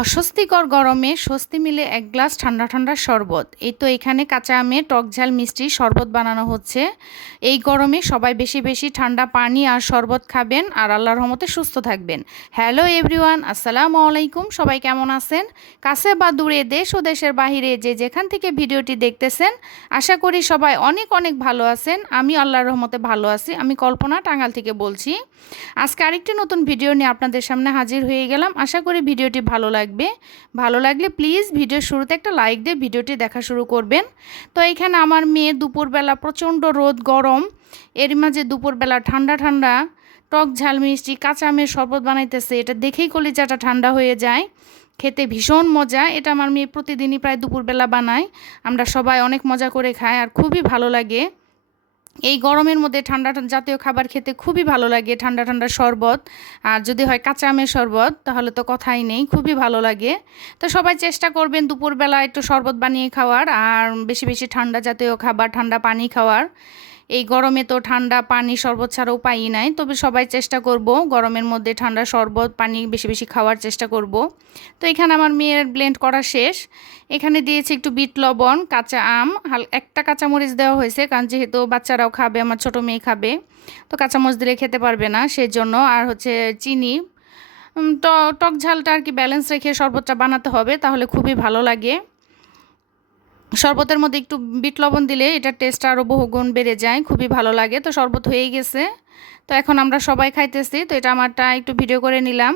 অস্বস্তিকর গরমে স্বস্তি মিলে এক গ্লাস ঠান্ডা ঠান্ডা শরবত। এই তো এখানে কাঁচা আমে টক ঝাল মিষ্টি শরবত বানানো হচ্ছে। এই গরমে সবাই বেশি বেশি ঠান্ডা পানি আর শরবত খাবেন আর আল্লাহর রহমতে সুস্থ থাকবেন। হ্যালো এভরিওয়ান, আসসালামু আলাইকুম। সবাই কেমন আছেন? কাছে বা দূরে, দেশ ও দেশের বাহিরে যে যেখান থেকে ভিডিওটি দেখতেছেন, আশা করি সবাই অনেক অনেক ভালো আছেন। আমি আল্লাহর রহমতে ভালো আছি। আমি কল্পনা টাঙ্গাল থেকে বলছি। আজকে আরেকটি নতুন ভিডিও নিয়ে আপনাদের সামনে হাজির হয়ে গেলাম। আশা করি ভিডিওটি ভালো লাগবে। ভালো লাগলে প্লিজ ভিডিওর শুরুতে একটা লাইক দিয়ে ভিডিওটি দেখা শুরু করবেন। তো এখানে আমার মেয়ে দুপুরবেলা প্রচণ্ড রোদ, গরম। এর মাঝে দুপুরবেলা ঠান্ডা ঠান্ডা, টক ঝাল, মিষ্টি, কাঁচা আমের শরবত বানাইতেছে। এটা দেখেই কলিজাটা ঠান্ডা হয়ে যায়। খেতে ভীষণ মজা। এটা আমার মেয়ে প্রতিদিনই প্রায় দুপুরবেলা বানায়। আমরা সবাই অনেক মজা করে খাই আর খুবই ভালো লাগে। এই গরমের মধ্যে ঠান্ডা জাতীয় খাবার খেতে খুবই ভালো লাগে, ঠান্ডা ঠান্ডা শরবত। আর যদি হয় কাঁচা আমের শরবত, তাহলে তো কথাই নেই, খুবই ভালো লাগে। তো সবাই চেষ্টা করবেন দুপুরবেলা একটু শরবত বানিয়ে খাওয়ার, আর বেশি বেশি ঠান্ডা জাতীয় খাবার, ঠান্ডা পানি খাওয়ার। এই গরমে তো ঠান্ডা পানি শরবত ছাড়া উপায়ই নাই, তবে সবাই চেষ্টা করব গরমের মধ্যে ঠান্ডা শরবত পানি বেশি বেশি খাওয়ার চেষ্টা করব। তো এখানে আমার মেয়ের ব্লেন্ড করা শেষ। এখানে দিয়েছি একটু বিট লবণ, কাঁচা আম, হাল একটা কাঁচামরিচ দেওয়া হয়েছে, কারণ যেহেতু বাচ্চারাও খাবে, আমার ছোটো মেয়ে খাবে, তো কাঁচামরিচ দিলে খেতে পারবে না সেই জন্য আর হচ্ছে চিনি। টক ঝালটা আর কি ব্যালেন্স রেখে শরবতটা বানাতে হবে, তাহলে খুবই ভালো লাগে। শরবতের মধ্যে একটু বিট লবণ দিলে এটার টেস্ট আরও বহুগুণ বেড়ে যায়, খুবই ভালো লাগে। তো শরবত হয়েই গেছে। তো এখন আমরা সবাই খাইতেছি। তো এটা আমারটা একটু ভিডিও করে নিলাম।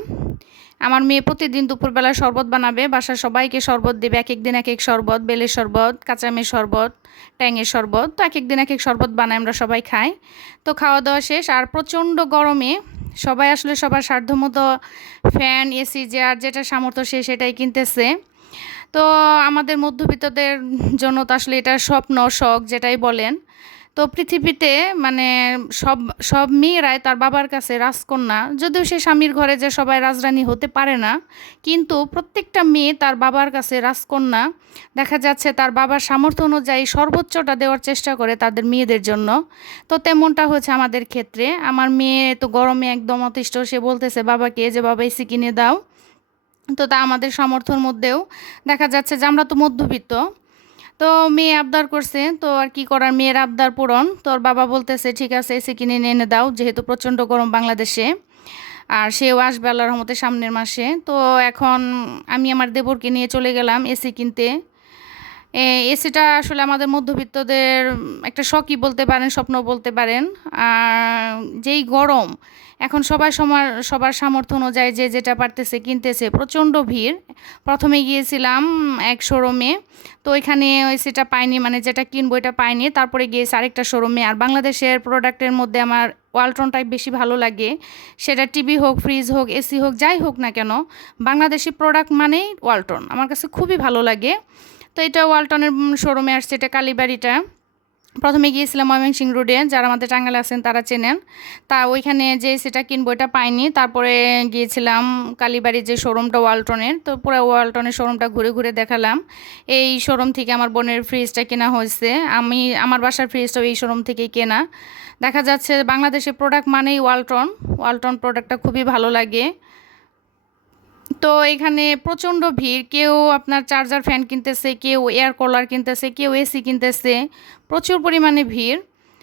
আমার মেয়ে প্রতিদিন দুপুরবেলা শরবত বানাবে। বাসার সবাইকে শরবত দেবে। এক এক দিন এক এক শরবত, বেলের শরবত কাঁচামের শরবত, ট্যাঙের শরবত। তো এক এক দিন এক এক শরবত বানাই আমরা সবাই খাই। তো খাওয়া দাওয়া শেষ। আর প্রচণ্ড গরমে সবাই আসলে সবার সাধ্যমতো ফ্যান এসি যে আর যেটা সামর্থ্য সে সেটাই কিনতেছে। তো আমাদের মধ্যবিত্তদের জন্য তো আসলে এটা স্বপ্ন, শখ যেটাই বলেন। তো পৃথিবীতে মানে সব সব মেয়েরাই তার বাবার কাছে রাজকন্যা। যদিও সে স্বামীর ঘরে যে সবাই রাজরানী হতে পারে না, কিন্তু প্রত্যেকটা মেয়ে তার বাবার কাছে রাজকন্যা। দেখা যাচ্ছে তার বাবার সামর্থ্য অনুযায়ী সর্বোচ্চটা দেওয়ার চেষ্টা করে তাদের মেয়েদের জন্য। তো তেমনটা হচ্ছে আমাদের ক্ষেত্রে। আমার মেয়ে তো গরমে একদম অতিষ্ঠ। সে বলতেছে, বাবাকে যে বাবা এসি কিনে দাও। তো তা আমাদের সামর্থ্যর মধ্যেও দেখা যাচ্ছে যে আমরা তো মধ্যবিত্ত। তো মেয়ে আবদার করছে, তো আর কি করার? মেয়ের আবদার পূরণ। তোর বাবা বলতেছে, ঠিক আছে, এসি কিনে এনে দাও, যেহেতু প্রচণ্ড গরম বাংলাদেশে। আর সেও আসবে আল্লাহর রহমতে সামনের মাসে। তো এখন আমি আমার দেবরকে নিয়ে চলে গেলাম এসি কিনতে। এসিটা আসলে আমাদের মধ্যবিত্তদের একটা শখই বলতে পারেন স্বপ্ন বলতে পারেন। আর যেই গরম এখন সবাই সবার সবার সামর্থ্য অনুযায়ী যে যেটা পারতেছে, কিনতেছে। প্রচণ্ড ভিড়। প্রথমে গিয়েছিলাম এক শোরুমে। তো ওইখানে ওই সেটা পাইনি মানে যেটা কিনবো এটা পাইনি। তারপরে গিয়েছি আরেকটা শোরুমে। আর বাংলাদেশের প্রোডাক্টের মধ্যে আমার ওয়ালটনটাই বেশি ভালো লাগে। সেটা টিভি হোক, ফ্রিজ হোক, এসি হোক, যাই হোক না কেন, বাংলাদেশি প্রোডাক্ট মানেই ওয়ালটন। আমার কাছে খুবই ভালো লাগে। তো এটা ওয়ালটনের শোরুমে আসছে, এটা কালীবাড়িটা। প্রথমে গিয়েছিলাম ময়মনসিং রোডে, যারা আমাদের টাঙ্গালে আছেন তারা চেনেন। তা ওইখানে যে সেটা কিনবো এটা পাইনি। তারপরে গিয়েছিলাম কালীবাড়ির যে শোরুমটা ওয়ালটনের, তো পুরো ওয়ালটনের শোরুমটা ঘুরে ঘুরে দেখালাম। এই শোরুম থেকে আমার বোনের ফ্রিজটা কেনা হয়েছে। আমি, আমার বাসার ফ্রিজটাও এই শোরুম থেকেই কেনা। দেখা যাচ্ছে বাংলাদেশের প্রোডাক্ট মানেই ওয়ালটন। ওয়ালটন প্রোডাক্টটা খুবই ভালো লাগে। তো এখানে প্রচণ্ড ভিড়। কেউ আপনার চার্জার ফ্যান কিনতেছে, কেউ এয়ার কুলার কিনতেছে, কেউ এসি কিনতেছে, প্রচুর পরিমাণে ভিড়।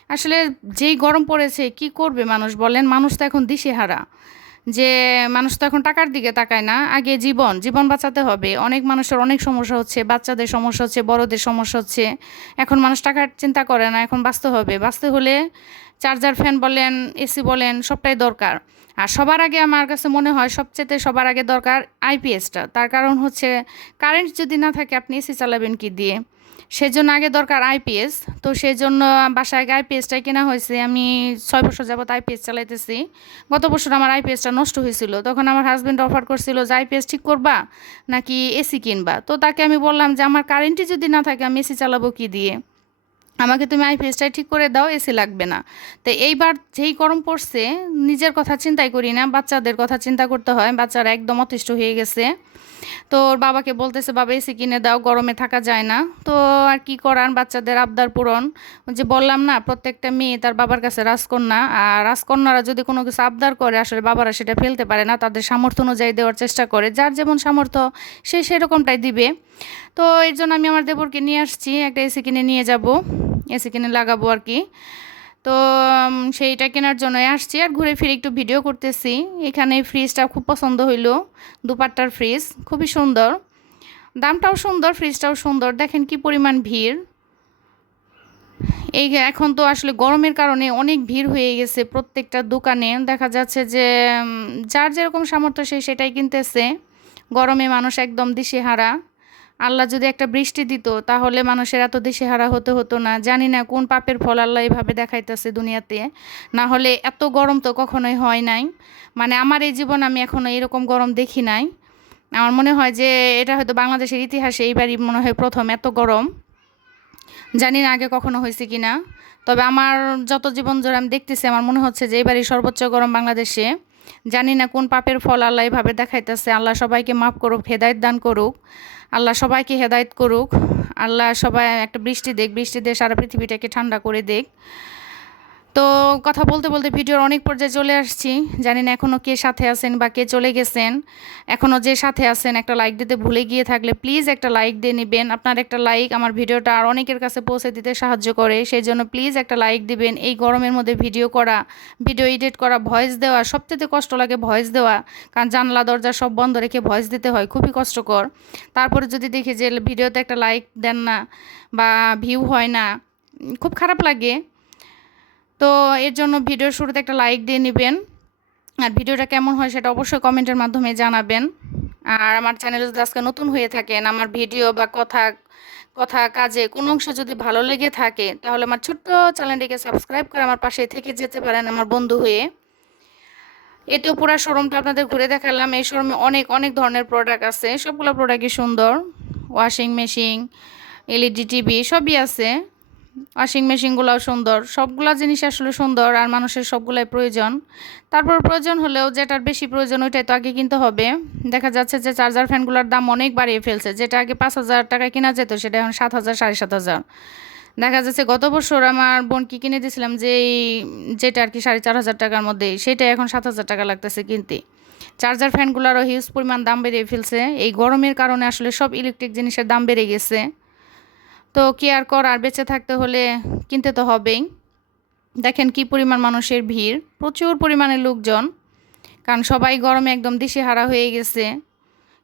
আসলে যেই গরম পড়েছে, কি করবে মানুষ বলেন? মানুষ তো এখন দিশেহারা। যে মানুষ তো এখন টাকার দিকে তাকায় না, আগে জীবন জীবন বাঁচাতে হবে। অনেক মানুষের অনেক সমস্যা হচ্ছে, বাচ্চাদের সমস্যা হচ্ছে, বড়দের সমস্যা হচ্ছে। এখন মানুষ টাকার চিন্তা করে না, এখন বাঁচতে হবে। বাঁচতে হলে চার্জার ফ্যান বলেন, এসি বলেন, সবটাই দরকার। আর সবার আগে আমার কাছে মনে হয় সবচেয়ে সবার আগে দরকার আইপিএসটা তার কারণ হচ্ছে কারেন্ট যদি না থাকে আপনি এসি চালাবেন কি দিয়ে? সেজন্য আগে দরকার আইপিএস তো সেই জন্য বাসায় আগে আইপিএসটাই কেনা হয়েছে। আমি ছয় বছর যাবত আইপিএস চালাইতেছি। গত বছর আমার আইপিএসটা নষ্ট হয়েছিল। তখন আমার হাজব্যান্ড অফার করছিল যে আইপিএস ঠিক করবা? নাকি এসি কিনবা? তো তাকে আমি বললাম যে, আমার কারেন্টই যদি না থাকে আমি এসি চালাবো কি দিয়ে? আমাকে তুমি আই ফেসটাই ঠিক করে দাও, এসি লাগবে না। তো এইবার যেই গরম পড়ছে, নিজের কথা চিন্তাই করি না, বাচ্চাদের কথা চিন্তা করতে হয়। বাচ্চারা একদম অতিষ্ঠ হয়ে গেছে। তো ওর বাবাকে বলতেছে, বাবা, এসি কিনে দাও, গরমে থাকা যায় না। তো আর কি করান বাচ্চাদের আবদার পূরণ। যে বললাম না, প্রত্যেকটা মেয়ে তার বাবার কাছে রাজকন্যা। আর রাজকন্যারা যদি কোনো কিছু আবদার করে, আসলে বাবারা সেটা ফেলতে পারে না, তাদের সামর্থ্য অনুযায়ী দেওয়ার চেষ্টা করে। যার যেমন সামর্থ্য, সে সেরকমটাই দিবে। তো এর জন্য আমি আমার দেবরকে নিয়ে আসছি, একটা এসি কিনে নিয়ে যাব। এসি কিনে লাগাবো আর কি। তো সেইটা কেনার জন্য আসছি আর ঘুরে ফিরে একটু ভিডিও করতেছি। এখানে ফ্রিজটা খুব পছন্দ হইল, দুপাট্টার ফ্রিজ, খুবই সুন্দর। দামটাও সুন্দর, ফ্রিজটাও সুন্দর, দেখেন কি পরিমাণ ভিড়। এই এখন তো আসলে গরমের কারণে অনেক ভিড় হয়ে গেছে প্রত্যেকটা দোকানে। দেখা যাচ্ছে যে যার যেরকম সামর্থ্য সে সেটাই কিনতেছে। গরমে মানুষ একদম দিশেহারা। আল্লাহ যদি একটা বৃষ্টি দিত, তাহলে মানুষের এত দিশেহারা হতে হতো না। জানি না কোন পাপের ফল আল্লাহ এভাবে দেখাইতেছে দুনিয়াতে। না হলে এত গরম তো কখনোই হয় নাই। মানে আমার এই জীবন আমি এখনও এরকম গরম দেখি নাই। আমার মনে হয় যে এটা হয়তো বাংলাদেশের ইতিহাসে এইবারই মনে হয় প্রথম এত গরম। জানি না আগে কখনো হয়েছে কি না তবে আমার যত জীবন জোর আমি দেখতেছি, আমার মনে হচ্ছে যে এবারই সর্বোচ্চ গরম বাংলাদেশে। জানি না কোন পাপের ফল আল্লাহ এভাবে দেখাইতেছে। আল্লাহ সবাইকে মাফ করুক, হেদায়ত দান করুক। আল্লাহ সবাইকে হেদায়ত করুক। আল্লাহ সবাই একটা বৃষ্টি দেখ, বৃষ্টি দিয়ে সারা পৃথিবীটাকে ঠান্ডা করে দেখ। তো কথা বলতে বলতে ভিডিওর অনেক পর্যায়ে চলে আসছি। জানি না এখনও কে সাথে আছেন বা কে চলে গেছেন। এখনও যে সাথে আছেন, একটা লাইক দিতে ভুলে গিয়ে থাকলে প্লিজ একটা লাইক দিয়ে নেবেন। আপনার একটা লাইক আমার ভিডিওটা আর অনেকের কাছে পৌঁছে দিতে সাহায্য করে সেই জন্য প্লিজ একটা লাইক দিবেন। এই গরমের মধ্যে ভিডিও করা ভিডিও এডিট করা ভয়েস দেওয়া, সবচেয়ে কষ্ট লাগে ভয়েস দেওয়া। কারণ জানলা, দরজা সব বন্ধ রেখে ভয়েস দিতে হয়, খুবই কষ্টকর। তারপরে যদি দেখি যে ভিডিওতে একটা লাইক দেন না বা ভিউ হয় না, খুব খারাপ লাগে। তো এর জন্য ভিডিওর শুরুতে একটা লাইক দিয়ে নেবেন। আর ভিডিওটা কেমন হয় সেটা অবশ্যই কমেন্টের মাধ্যমে জানাবেন। আর আমার চ্যানেল যদি আজকে নতুন হয়ে থাকেন, আমার ভিডিও বা কথা কথা কাজে কোনো অংশ যদি ভালো লেগে থাকে, তাহলে আমার ছোট্ট চ্যানেলটিকে সাবস্ক্রাইব করে আমার পাশে থেকে যেতে পারেন আমার বন্ধু হয়ে। এতেও পুরো শোরুমটা আপনাদের ঘুরে দেখালাম। এই শোরুমে অনেক অনেক ধরনের প্রোডাক্ট আছে। সবগুলো প্রোডাক্টই সুন্দর। ওয়াশিং মেশিন এলইডি টিভি সবই আছে। ওয়াশিং মেশিনগুলোও সুন্দর। সবগুলো জিনিস আসলে সুন্দর আর মানুষের সবগুলাই প্রয়োজন। তারপর প্রয়োজন হলেও যেটার বেশি প্রয়োজন ওইটাই তো আগে কিনতে হবে। দেখা যাচ্ছে যে চার্জার ফ্যানগুলোর দাম অনেক বাড়িয়ে ফেলছে। যেটা আগে পাঁচ হাজার টাকায় কেনা যেত, সেটা এখন সাত হাজার, সাড়ে সাত হাজার। দেখা যাচ্ছে গত বছর আমার বোনকে কিনে দিয়েছিলাম যে এই যেটা আর কি সাড়ে চার হাজার টাকার মধ্যে সেটা এখন সাত হাজার টাকা লাগতেছে কিনতে। চার্জার ফ্যানগুলোরও হিউজ পরিমাণ দাম বেড়ে ফেলছে। এই গরমের কারণে আসলে সব ইলেকট্রিক জিনিসের দাম বেড়ে গেছে। তো কি আর করার বেঁচে থাকতে হলে কিনতে তো হবেই। দেখেন কি পরিমাণ মানুষের ভিড়, প্রচুর পরিমাণে লোকজন, কারণ সবাই গরমে একদম দিশেহারা হয়ে গেছে।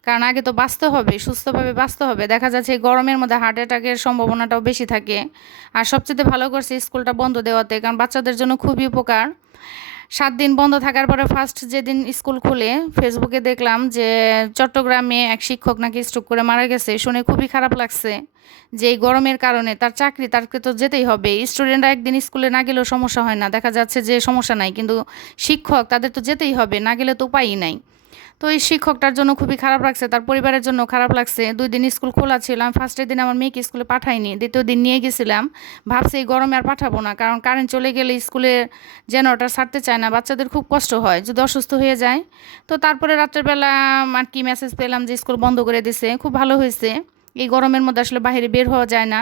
কারণ আগে তো বাঁচতে হবে, সুস্থভাবে বাঁচতে হবে। দেখা যাচ্ছে গরমের মধ্যে হার্ট অ্যাটাকের সম্ভাবনাটাও বেশি থাকে। আর সবচেয়ে ভালো করছে স্কুলটা বন্ধ দেওয়াতে, কারণ বাচ্চাদের জন্য খুবই উপকার। সাত দিন বন্ধ থাকার পরে ফার্স্ট যেদিন স্কুল খুলে ফেসবুকে দেখলাম যে চট্টগ্রামে এক শিক্ষক নাকি স্ট্রোক করে মারা গেছে। শুনে খুবই খারাপ লাগছে যে এই গরমের কারণে তার চাকরি তারকে তো যেতেই হবে। স্টুডেন্টরা একদিন স্কুলে না গেলেও সমস্যা হয় না। দেখা যাচ্ছে যে সমস্যা নাই, কিন্তু শিক্ষক তাদের তো যেতেই হবে, না গেলে তো উপায়ই নাই। তো এই শিক্ষকটার জন্য খুবই খারাপ লাগছে, তার পরিবারের জন্য খারাপ লাগছে। দুই দিন স্কুল খোলা ছিল, আমি ফার্স্টের দিন আমার মেয়েকে স্কুলে পাঠাইনি, দ্বিতীয় দিন নিয়ে গেছিলাম। ভাবছি এই গরমে আর পাঠাবো না, কারণ কারেন্ট চলে গেলে স্কুলে যেন ওটা ছাড়তে চায় না, বাচ্চাদের খুব কষ্ট হয়, যদি অসুস্থ হয়ে যায়। তো তারপরে রাত্রেবেলা আর কি মেসেজ পেলাম যে স্কুল বন্ধ করে দিছে, খুব ভালো হয়েছে। এই গরমের মধ্যে আসলে বাইরে বের হওয়া যায় না।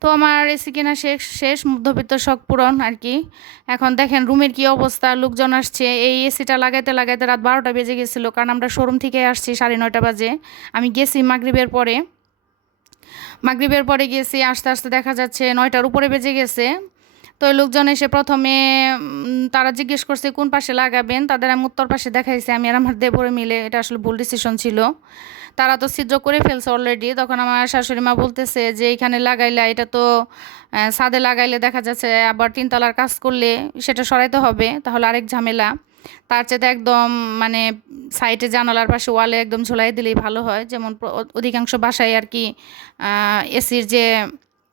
তো আমার এসি কেনা শেষ শেষ, মধ্যবিত্ত শখ পূরণ আর কি। এখন দেখেন রুমের কি অবস্থা, লোকজন আসছে, এই এসিটা লাগাইতে লাগাইতে রাত বারোটা বেজে গেছিল, কারণ আমরা শোরুম থেকে আসছি সাড়ে নয়টা বাজে। আমি গেছি মাগরীবের পরে। মাগরীবের পরে গেছি, আস্তে আস্তে দেখা যাচ্ছে নয়টার উপরে বেজে গেছে। তো লোকজন এসে প্রথমে তারা জিজ্ঞেস করছে, কোন পাশে লাগাবেন? তাদের আমি উত্তর পাশে দেখাইছি, আমি আর আমার দেবরে মিলে এটা আসলে ভুল ডিসিশন ছিল। তারা তো ছিদ্র করে ফেলছে অলরেডি তখন আমার শাশুড়ি মা বলতেছে যে, এখানে লাগাইলে এটা তো ছাদে লাগাইলে দেখা যাচ্ছে আবার তিনতলার কাজ করলে সেটা সরাইতে হবে, তাহলে আরেক ঝামেলা। তার চেয়ে একদম মানে সাইডে জানালার পাশে ওয়ালে একদম ঝোলাই দিলেই ভালো হয়। যেমন অধিকাংশ বাসায় আর কি এসির যে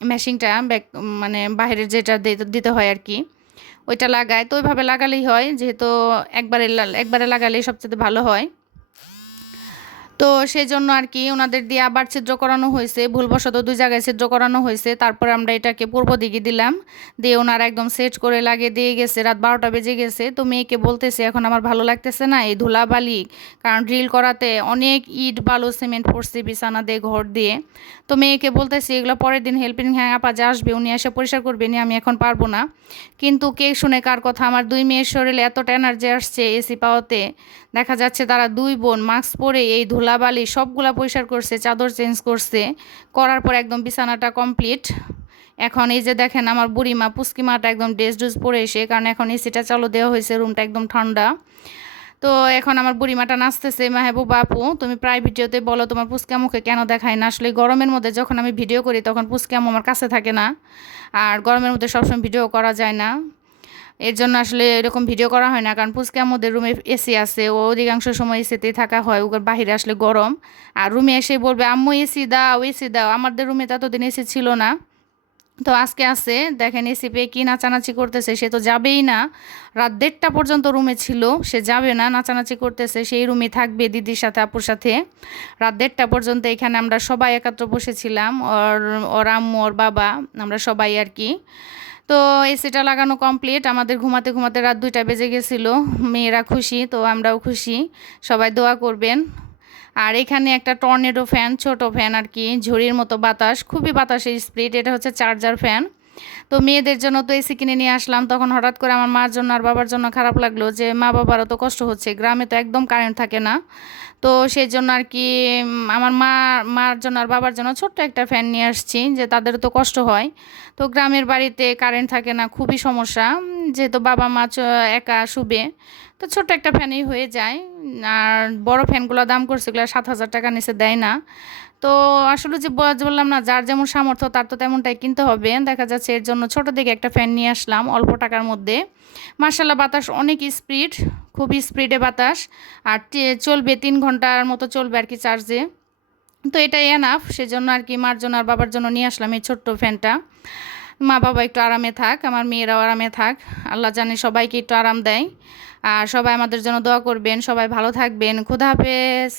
মেশিনটা, ব্যাক মানে বাইরের যেটা দিতে হয় আর কি, ওইটা লাগায়। তো ওইভাবে লাগালেই হয়, যেহেতু একবারে একবারে লাগালেই সবচেয়ে ভালো হয়। তো সেই জন্য আর কি ওনাদের দিয়ে আবার ছিদ্র করানো হয়েছে। ভুলবশত দুই জায়গায় ছিদ্র করানো হয়েছে। তারপর আমরা এটাকে পূর্ব দিকে দিলাম। দিয়ে ওনারা একদম সেট করে লাগিয়ে দিয়ে গেছে। রাত বারোটা বেজে গেছে। তো মেয়েকে বলতেছে, এখন আমার ভালো লাগতেছে না এই ধুলাবালি। কারণ ড্রিল করাতে অনেক ইট, বালু, সিমেন্ট পড়ছে বিছানা দিয়ে, ঘর দিয়ে। তো মেয়েকে বলতেছি, এগুলো পরের দিন হেল্পিং হ্যাঁ আপা আসবে, উনি এসে পরিষ্কার করবে নি আমি এখন পারব না। কিন্তু কে শুনে কার কথা? আমার দুই মেয়ের শরীরে এতটা এনার্জি আসছে এসি পাওয়াতে। দেখা যাচ্ছে তারা দুই বোন মাস্ক পরে এই ধুলাবালি সবগুলা পরিষ্কার করছে, চাদর চেঞ্জ করছে, করার পর একদম বিছানাটা কমপ্লিট এখন এই যে দেখেন আমার বুড়িমা পুস্কিমাটা একদম ড্রেস ড্রেস পরে এসে, কারণ এখন এসিটা চালু দেওয়া হয়েছে রুমটা একদম ঠান্ডা। তো এখন আমার বুড়িমাটা নাচতেছে মাহেবু বাপু, তুমি প্রায় ভিডিওতে বলো, তোমার পুচকা মুখে কেন দেখায় না? আসলে গরমের মধ্যে যখন আমি ভিডিও করি, তখন পুচকাম আমার কাছে থাকে না। আর গরমের মধ্যে সবসময় ভিডিও করা যায় না। এর জন্য আসলে এরকম ভিডিও করা হয় না। কারণ পুচকে আমাদের রুমে এসি আছে, ও অধিকাংশ সময় এসিতেই থাকা হয়, ওর বাহিরে আসলে গরম। আর রুমে এসে বলবে, আম্মু এসি দাও এসি দাও। আমাদের রুমে তো এতদিন এসি ছিল না। তো আজকে আছে, দেখেন এসি পেয়ে কী নাচানাচি করতেছে, সে তো যাবেই না। রাত দেড়টা পর্যন্ত রুমে ছিল, সে যাবে না, নাচানাচি করতেছে, সেই রুমে থাকবে দিদির সাথে, আপুর সাথে। রাত দেড়টা পর্যন্ত এখানে আমরা সবাই একাত্র বসেছিলাম, ওর ওর আম্মু, ওর বাবা, আমরা সবাই আর কি। তো এসিটা লাগানো কমপ্লিট আমাদের ঘুমাতে ঘুমাতে রাত দুইটা বেজে গেছিল। মেয়েরা খুশি, তো আমরাও খুশি। সবাই দোয়া করবেন। আর এখানে একটা টর্নেডো ফ্যান ছোট ফ্যান আর কি, ঝুড়ির মতো বাতাস, খুবই বাতাসের স্পিড এটা হচ্ছে চার্জার ফ্যান তো মেয়েদের জন্য তো এসি কিনে নিয়ে আসলাম। তখন হঠাৎ করে আমার মার জন্য আর বাবার জন্য খারাপ লাগল যে মা বাবারও তো কষ্ট হচ্ছে। গ্রামে তো একদম কারেন্ট থাকে না। তো সেই জন্য আর কি আমার মা, মার জন্য আর বাবার জন্য ছোট্ট একটা ফ্যান নিয়ে আসছি, যে তাদের তো কষ্ট হয়। তো গ্রামের বাড়িতে কারেন্ট থাকে না, খুবই সমস্যা যেহেতু বাবা মা একা শুবে, তো ছোট্ট একটা ফ্যানই হয়ে যায়। আর বড় ফ্যানগুলো দাম করছে, এগুলো সাত হাজার টাকা নিচে দেয় না। তো আসলে যে বললাম না, যার যেমন সামর্থ্য তার তো তেমনটাই কিনতে হবে। দেখা যাচ্ছে এর জন্য ছোটো দিকে একটা ফ্যান নিয়ে আসলাম অল্প টাকার মধ্যে। মার্শাল্লাহ বাতাস অনেক স্পিড খুবই স্পিডে বাতাস। আর চলবে তিন ঘণ্টার মতো চলবে আর কি চার্জে তো এটাই এনাফ সেজন্য আর কি মার জন্য আর বাবার জন্য নিয়ে আসলাম এই ছোট্ট ফ্যানটা। মা বাবা একটু আরামে থাক, আমার মেয়েরাও আরামে থাক। আল্লাহ জানে সবাইকে একটু আরাম দেয়। আর সবাই আমাদের জন্য দোয়া করবেন, সবাই ভালো থাকবেন। খুদা হাফেজ।